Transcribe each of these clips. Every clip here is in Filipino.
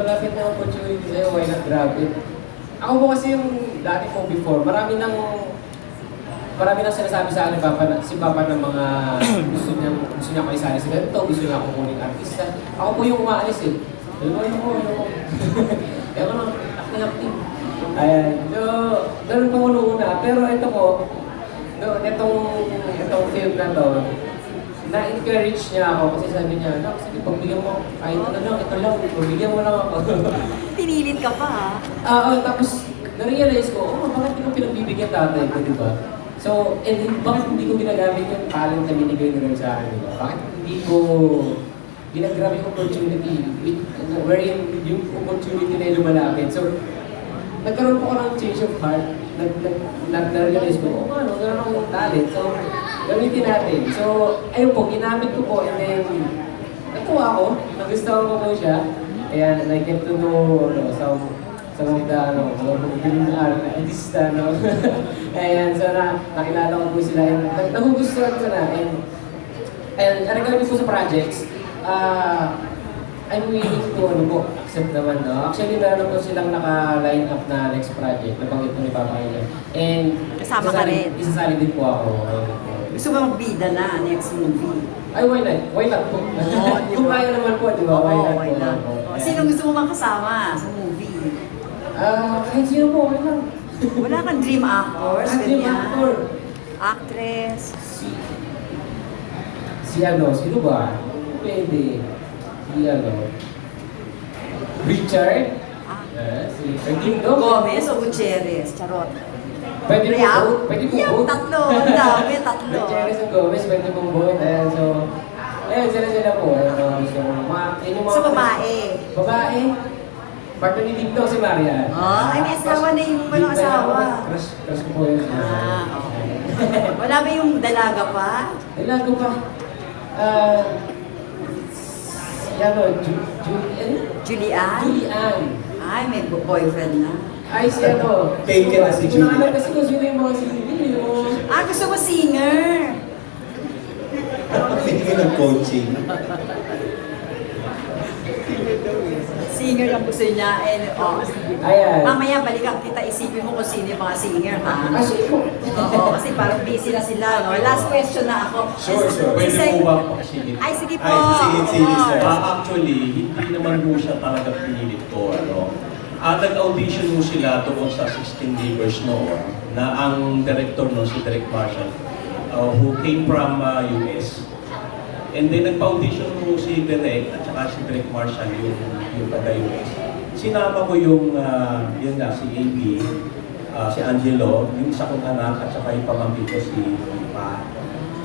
malapit na opportunity sa'yo, why not grab it? Ako po kasi yung dati ko before, marami nang marami nang sinasabi sa akin Papa, na- si Papa ng mga gusto niya, gusto niya ko isali sa ganito, gusto niya ako kuning artista. Ako po yung umaalis eh. Ano ko, ano ko, ano ko. Kaya ko nang acting-acting. Ayan. So, ganun po una. Pero ito po, no, itong, itong film na to, na-encourage niya ako kasi sabi niya, Nak, sige, pagbigyan mo, kahit ano lang, ito lang, pagbigyan mo lang ako. Pinilit ka pa ha? Ah, oh, tapos na-realize ko, oh, bakit hindi ko pinagbibigyan tatay ko, di ba? So, and bakit hindi ko ginagamit yung talent na binigay ni Lord sa akin, di ba? Bakit hindi ko ginagrab yung opportunity, wherein yung opportunity na yung lumalapit. So, nagkaroon po ako ng change of heart. Nag, nag, nag, na-realize ko, oh, ano, meron akong talent. So, gamitin natin. So, ayun po, ginamit ko po, and then, natuwa ako, nagustuhan ko po siya. Ayan, and I get to know, ano, some, some of the, ano, mga magaling na artista, no? Ayan, so na, nakilala ko po sila, and nag- nagugustuhan ko na, and, and regarding po sa projects, ah, I'm willing to ano po, accept naman, no? Actually, meron po silang naka-line up na next project, nabanggit po ni Papa Ilan. And, Kasama ka isasali- rin. Isasali din po ako. Gusto mo magbida na next movie? Ay, why not? Why not po? Oo, di Kung ba? kaya naman po, di ba? Oo, why not why po? Oh, Sino gusto mo makasama sa movie? Ah, kahit sino po, why not? Wala kang dream actors, Ah, dream ganyan? actor. Actress? Si... Si ano, sino ba? Pwede. Si ano? Richard? Ah. Si Pwede do? Gomez o Gutierrez? Charot. Pwede po Real? both. Pwede po Yung both. tatlo, ang dami, tatlo. Richard and Gomez, pwede po both. Ayan, so... Ayan, sila-sila po. Ayan, mga, yun yung mga... Sa babae. Babae? Partner ni Dito si Marian. Oh, ay, may asawa na yung walang asawa. Crush, crush ko po yun. Ah, okay. Wala ba yung dalaga pa? Ko pa? Ah... ano, Ju- Julian? Julian? Julian. Ay, may bo- boyfriend na. Ay, si ano. Fake ka na si Julian. alam kasi kung sino yung mga sino. Yung... Ah, gusto mo singer? Hindi ka ng coaching. Singer ang gusto niya. And, oh, sige. Ayan. Mamaya balikan kita, isipin mo kung sino yung mga singer, ha? Kasi po. Oo, kasi parang busy na sila, no? Last question na ako. Sure, sure. Pwede po ba pakisigit? Ay, sige po. Ay, sige, sige, Oo. sir. Ah, actually, hindi naman po siya talaga pinilit ko. Ano. Ah, nag-audition mo sila doon sa 16 Livers noon na ang director noon si Derek Marshall uh, who came from uh, US. And then nagpa-audition mo si Derek at saka si Derek Marshall yung, yung taga-US. Sinama ko yung, uh, yun nga, si AB, ah, si Angelo, yung isa kong anak at saka yung pamangkin ko si Pa.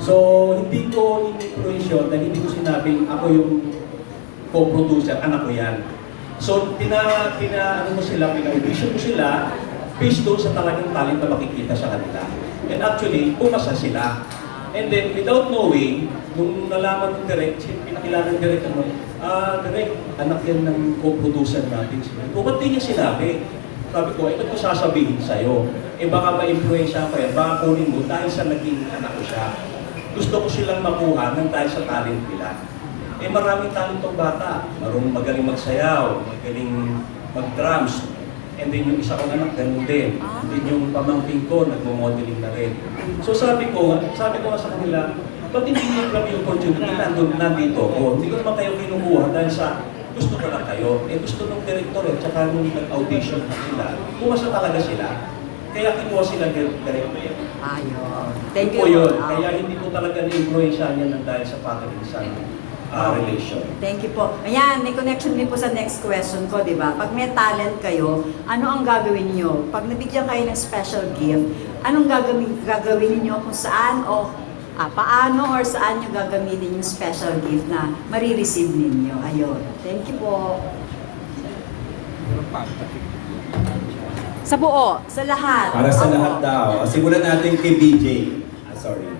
So, hindi ko in-influence yun hindi ko sinabing ako yung co-producer, anak ko yan. So, tina, tina, ano mo sila, pina-audition mo sila based doon sa talagang talent na makikita sa kanila. And actually, pumasa sila. And then, without knowing, nung nalaman ng direct, pinakilala ng direct, ano, ah, direct, anak yan ng co-producer natin. Ko, ba't di niya sinabi? Sabi ko, ba't ko sasabihin sa'yo? Eh, baka ma-influensya ka yan, baka kunin mo dahil sa naging anak ko siya. Gusto ko silang makuha ng dahil sa talent nila. Eh, maraming talent tong bata. Marunong magaling magsayaw, magaling mag-drums. And then yung isa kong anak, ganun din. And then yung pamangkin ko, nagmo-modeling na rin. So sabi ko, sabi ko sa kanila, ba't hindi niyo kami yung opportunity nandun, nandito ako? Hindi ko naman kayo kinukuha dahil sa gusto ko lang kayo. Eh gusto nung director at saka nung nag-audition na sila, pumasa talaga sila. Kaya kinuha sila dir- director. Ayun. Thank Yun po you. yun. Ah, Kaya hindi po talaga ni-influensya niya ng dahil sa pakalisan uh, relation. Thank you po. Ayan, may connection din po sa next question ko, di ba? Pag may talent kayo, ano ang gagawin niyo? Pag nabigyan kayo ng special gift, anong gagawin, gagawin niyo kung saan o ah, paano or saan niyo gagamitin yung special gift na marireceive ninyo? Ayun. Thank you po. Sa buo, sa lahat. Para sa Ako. lahat daw. Simulan natin kay BJ. Ah, sorry.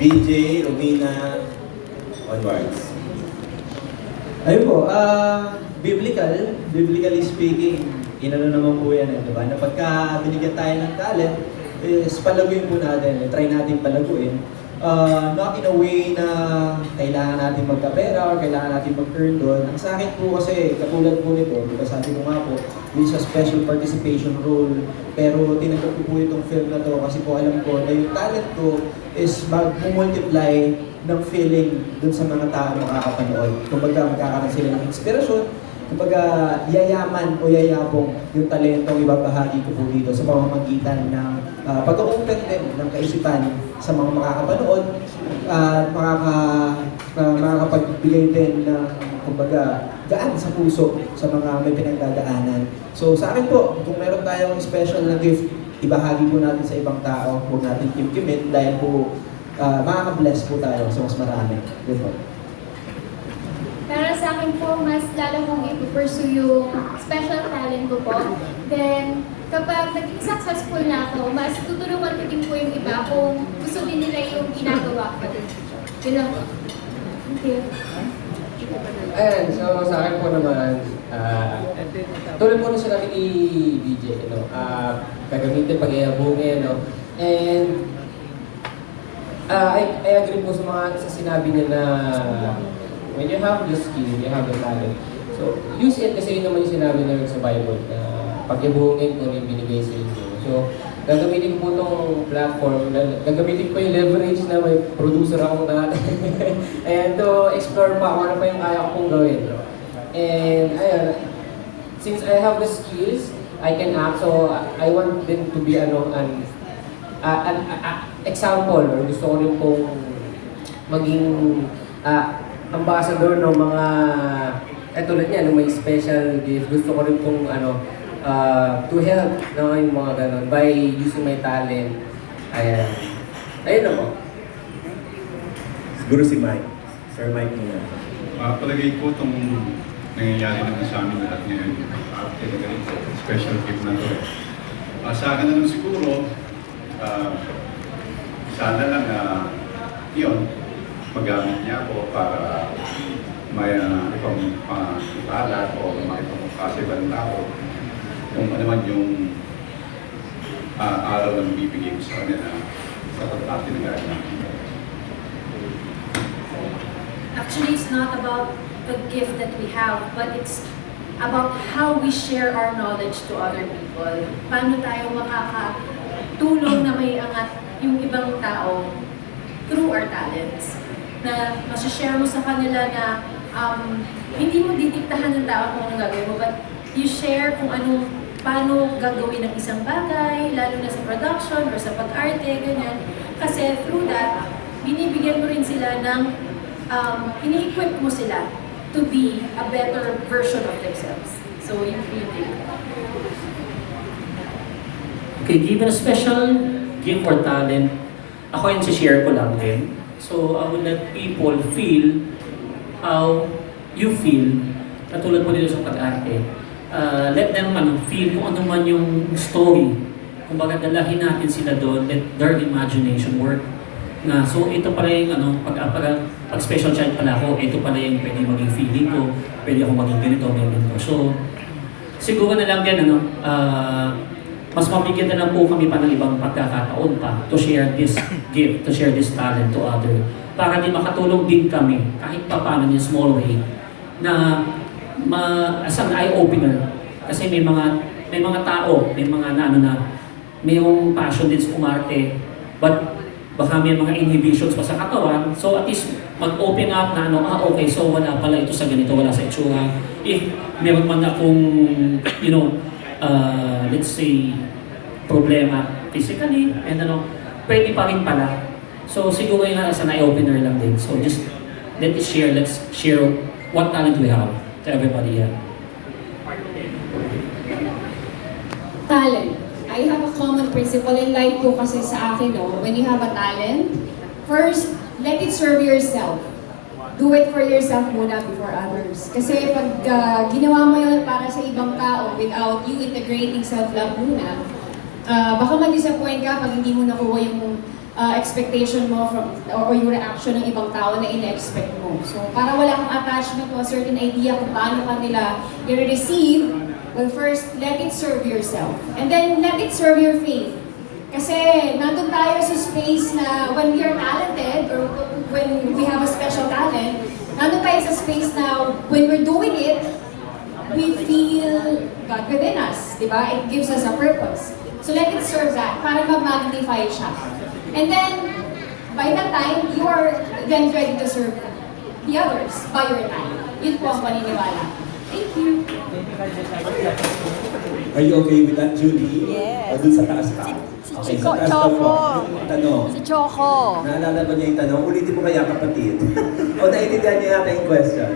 BJ, Romina, onwards. Ayun po, ah, biblical, biblically speaking, inano naman po yan, eh, di ba? Na pagka binigyan tayo ng talent, is palaguin po natin, eh, try natin palaguin uh, not in a way na kailangan natin magkapera or kailangan natin mag-earn doon. Ang sa akin po kasi, katulad po nito, di ba sabi ko nga po, this is a special participation role. Pero tinanggap ko po itong film na to kasi po alam ko na yung talent ko is mag-multiply ng feeling dun sa mga tao makakapanood. Kumbaga magkakaroon sila ng inspirasyon, kumbaga yayaman o yayabong yung talentong ibabahagi ko po dito sa pamamagitan ng uh, pag-open din ng kaisipan sa mga makakapanood at makaka, uh, makakapagbigay din ng kumbaga gaan sa puso sa mga may pinagdadaanan. So sa akin po, kung meron tayong special na gift, ibahagi po natin sa ibang tao, huwag natin kimkimin dahil po uh, makaka-bless po tayo sa mas marami. Yun po. Para sa akin po, mas lalo kong ipupursue yung special talent ko po. Then, kapag naging successful na ako, mas tutulungan ko din po yung iba kung gusto din nila yung ginagawa ko. Yun lang po. Thank you. Ayan, so sa akin po naman, ah, tulad po na sinabi ni DJ, no, ah, gagamitin pag iabungin, no, and ah, I, I agree po sa mga sa sinabi niya na when you have the skill, you have the talent. So, use it kasi yun naman yung sinabi na sa Bible na pag ibungin ko rin binigay sa inyo. So, gagamitin ko po itong platform, na- gagamitin ko yung leverage na may producer akong dati. and to explore pa kung ano pa yung kaya kong gawin. no? And ayun, since I have the skills, I can act. So, I want them to be ano, an, uh, an a- example or gusto ko rin pong maging ah, ambassador ng mga eh tulad niya, nung may special gift, gusto ko rin pong ano, ah, to help no, yung mga ganun by using my talent. Ayan. Ayun na po. Siguro si Mike. Sir Mike muna. Uh, palagay ko itong nangyayari naman sa amin lahat ngayon, uh, talaga rin po, special gift na to eh. Uh, sa akin naman siguro, uh, sana lang na yun, magamit niya ako para may uh, ipang pangitalat o maipangkasiban ako kung ano man yung uh, aral na bibigay ko sa kanila sa pag-arte na gaya namin. Actually, it's not about the gift that we have, but it's about how we share our knowledge to other people. Paano tayo makakatulong na may angat yung ibang tao through our talents. Na masashare mo sa kanila na um, hindi mo didiktahan ng tao kung anong gagawin mo, but you share kung anong paano gagawin ng isang bagay, lalo na sa production or sa pag-arte, ganyan. Kasi through that, binibigyan mo rin sila ng um, ini-equip mo sila to be a better version of themselves. So, yun yung. Okay, given a special gift or talent, ako yung share ko lang din. So, I will let people feel how you feel, katulad mo dito sa pag-arte. Uh, let them ano, feel kung ano man yung story. Kung baga dalahin natin sila doon, let their imagination work. Na, so ito pala yung ano, pag, pag, pag special child pala ako, ito pala yung pwede maging feeling ko, pwede ako maging ganito, ganito. So, siguro na lang din, ano, ah, mas mabigyan na po kami pa ng ibang pagkakataon pa to share this gift, to share this talent to other. Para di makatulong din kami, kahit pa paano in small way, na ma, as an eye-opener. Kasi may mga may mga tao, may mga na, ano na, mayroong passion din sa umarte, but baka may mga inhibitions pa sa katawan. So at least mag-open up na ano, ah okay, so wala pala ito sa ganito, wala sa itsura. If meron man akong, you know, uh, let's say, problema physically, and ano, pwede pa rin pala. So siguro yung as an eye-opener lang din. So just let us share, let's share what talent we have to everybody here. Talent. I have a common principle in life ko kasi sa akin, no, when you have a talent, first, let it serve yourself. Do it for yourself muna before others. Kasi pag ah, ginawa mo yun para sa ibang tao without you integrating self-love muna, ah, baka ma-disappoint ka pag hindi mo nakuha yung ah, expectation mo from or, or yung reaction ng ibang tao na ina-expect mo. So, para wala kang attachment to a certain idea kung paano ka nila i-receive, well, first, let it serve yourself. And then, let it serve your faith. Kasi nandun tayo sa space na when we are talented or when we have a special talent, nandun tayo sa space na when we're doing it, we feel God within us, di ba? It gives us a purpose. So let it serve that, para mag-magnify siya. And then, by that time, you are then ready to serve the others by your time. Yun po ang paniniwala. Thank you. Are you okay with that, Julie? Yes. O dun sa taas ka? Si Okay, Chico, sa taas ka po. Choco. Tanong. Si Choco. Naalala ba niya yung tanong? Ulitin mo kaya kapatid. o naiintindihan niya yata yung question?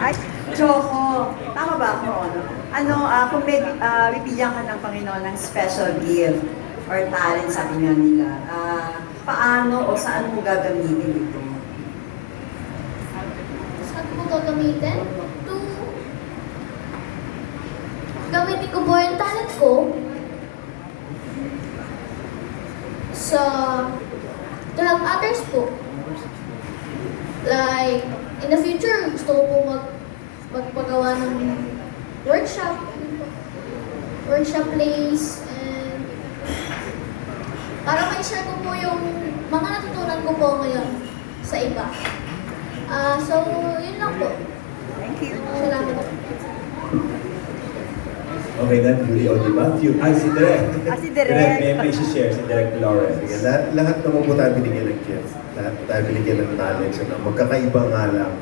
Ay, Choco. Tama ba ako? Ano, ano ah, kung may, ah, bibigyan ka ng Panginoon ng special gift or talent, sabi nga nila, ah, paano o saan mo gagamitin ito? Saan ko gagamitin? To... Gamitin ko po yung talent ko sa to help others po. Like, in the future, gusto ko po mag magpagawa ng workshop, workshop plays, and para ma-share ko po yung mga natutunan ko po ngayon sa iba. Ah, so, yun lang po. Thank you. Salamat po. Okay na, Julie. O, di ba? Few. Ay, si Direk. Ah, si Direk. may, may share si Direk Flores. Sige, lahat, lahat naman po tayo binigyan ng gift. Lahat tayo binigyan ng talents. Ano, magkakaiba nga lang.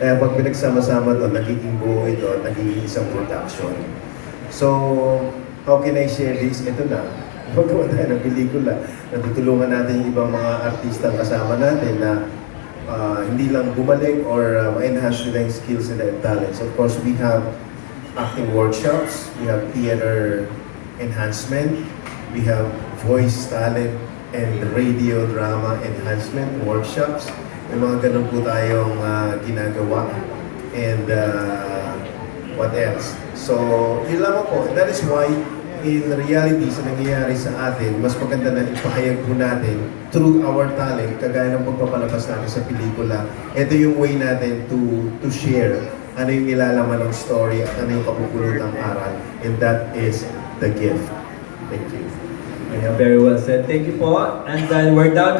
Kaya pag pinagsama-sama to, nagiging buo ito, nagiging isang production. So, how can I share this? Ito na. Magawa tayo ng pelikula. Natutulungan natin yung ibang mga artista kasama natin na ah, hindi lang bumalik or uh, ma-enhance nila yung skills nila and talents. Of course, we have acting workshops, we have theater enhancement, we have voice talent and radio drama enhancement workshops. May mga ganun po tayong ah, ginagawa. And uh, what else? So, yun lamang po. That is why in reality, sa nangyayari sa atin, mas maganda na ipahayag po natin through our talent, kagaya ng pagpapalabas natin sa pelikula. Ito yung way natin to to share ano yung nilalaman ng story at ano yung kapupulutang aral. And that is the gift. Thank you. Yeah, very well said. Thank you po. And then we're down to